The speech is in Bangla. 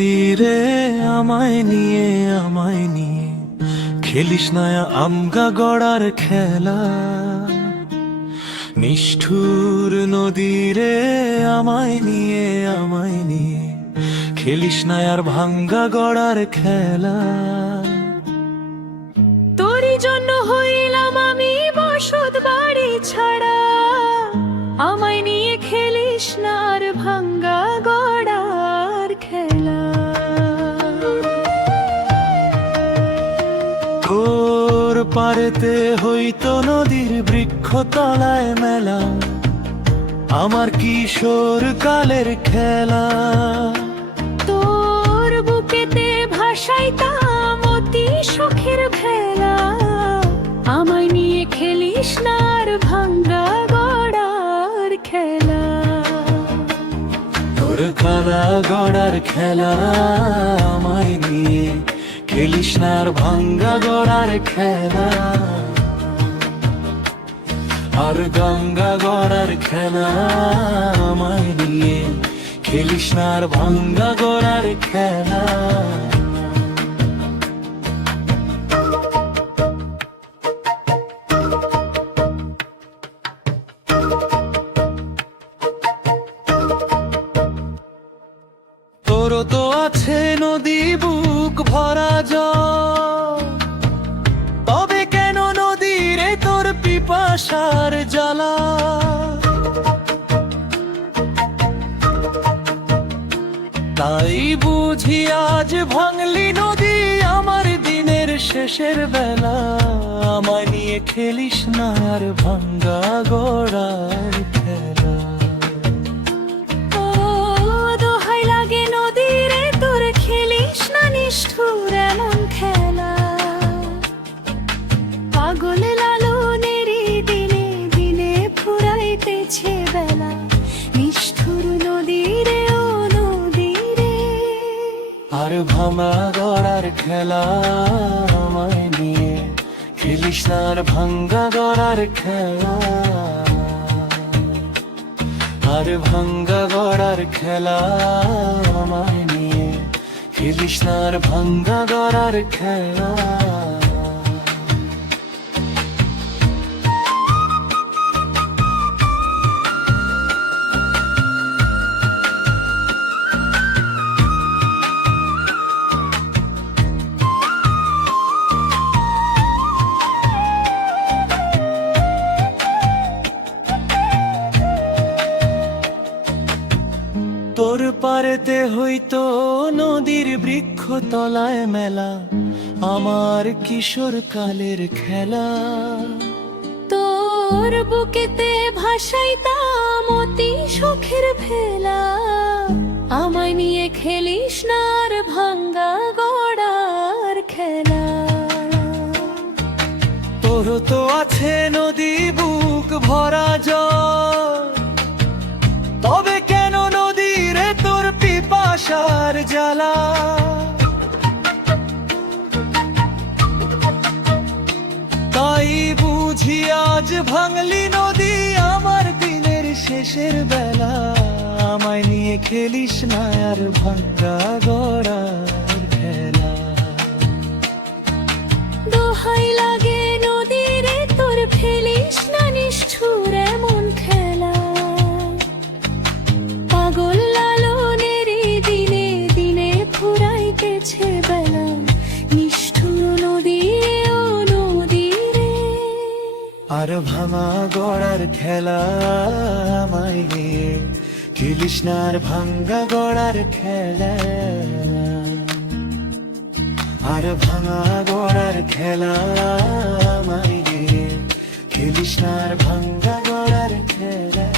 নদীরে আমায় নিয়ে খেলিস না আমগা গড়ার খেলা। নিষ্ঠুর নদীরে আমায় নিয়ে খেলিস না আর ভাঙ্গা গড়ার খেলা। তোরই জন্য হইলাম আমি বসত বাড়ি ছাড়া, আমায় নিয়ে খেলিস না আর ভাঙ্গা গড়ার খেলা। তোর পারেতে হইতো নদীর বৃক্ষ তলায় মেলা, আমার কিশোর কালের খেলা। তোর বুকেতে ভাসাইতাম অতি সুখের ভেলা, আমায় নিয়ে খেলিস না আর ভাঙ্গা গড়ার খেলা। তোর খালা গড়ার খেলা আমায় নিয়ে খেলিস না আর ভাঙ্গা গড়ার খেলা। আর গঙ্গা গড়ার খেলা আমায় নিয়ে খেলিস না আর ভাঙ্গা গড়ার খেলা। তোরও তো আছে নদী বুক ভরা জল, তবে কেন নদীরে তোর পিপাসার জ্বালা। তাই বুঝি আজ ভাঙলি নদী আমার দিনের শেষের বেলা, আমায় নিয়ে খেলিস না আর ভাঙ্গা গড়ার খেলা। ও দোহাই লাগে নদীরে তোর খেলিস না নিষ্ঠুর এমন খেলা। পাগল লালনেরই দিনে দিনে ফুরাইতেছে বেলা, নিষ্ঠুর নদীরে ও নদীরে। আর ভাঙা গড়ার খেলা আমায় নিয়ে খেলিস না আর ভাঙ্গা গড়ার খেলা। আর ভাঙ্গা গড়ার খেলা আমায় নিয়ে খেলিস না আর ভাঙ্গা গড়ার খেলা। তোর পারেতে হইতো নদীর বৃক্ষ তলায় মেলা, আমার কিশোর কালের খেলা। তোর বুকেতে ভাসাইতাম অতি সুখের ভেলা, আমায় নিয়ে খেলিস না আর ভাঙ্গা গড়ার খেলা। তোর তো আছে নদী বুক ভরা জল, তবে কেন নদীরে তোর পিপাসার জ্বালা। তাই বুঝি আজ ভাঙলি নদী আমার দিনের শেষের বেলা, আমায় নিয়ে খেলিস না আর ভাঙ্গা গড়ার খেলা। দোহাই লাগে নদীরে তোর ফেলিস না নিষ্ঠুর এমন খেলা। পাগল লালনেরই দিনে দিনে ফুরাইতেছে বেলা, নিষ্ঠুর নদীরে ও নদীরে। আর ভাঙা গড়ার খেলা আমায় নিয়ে খেলিস না আর ভাঙ্গা গড়ার খেলা। আর ভাঙা গড়ার খেলা আমায় নিয়ে খেলিস না আর ভাঙ্গা গড়ার খেলা।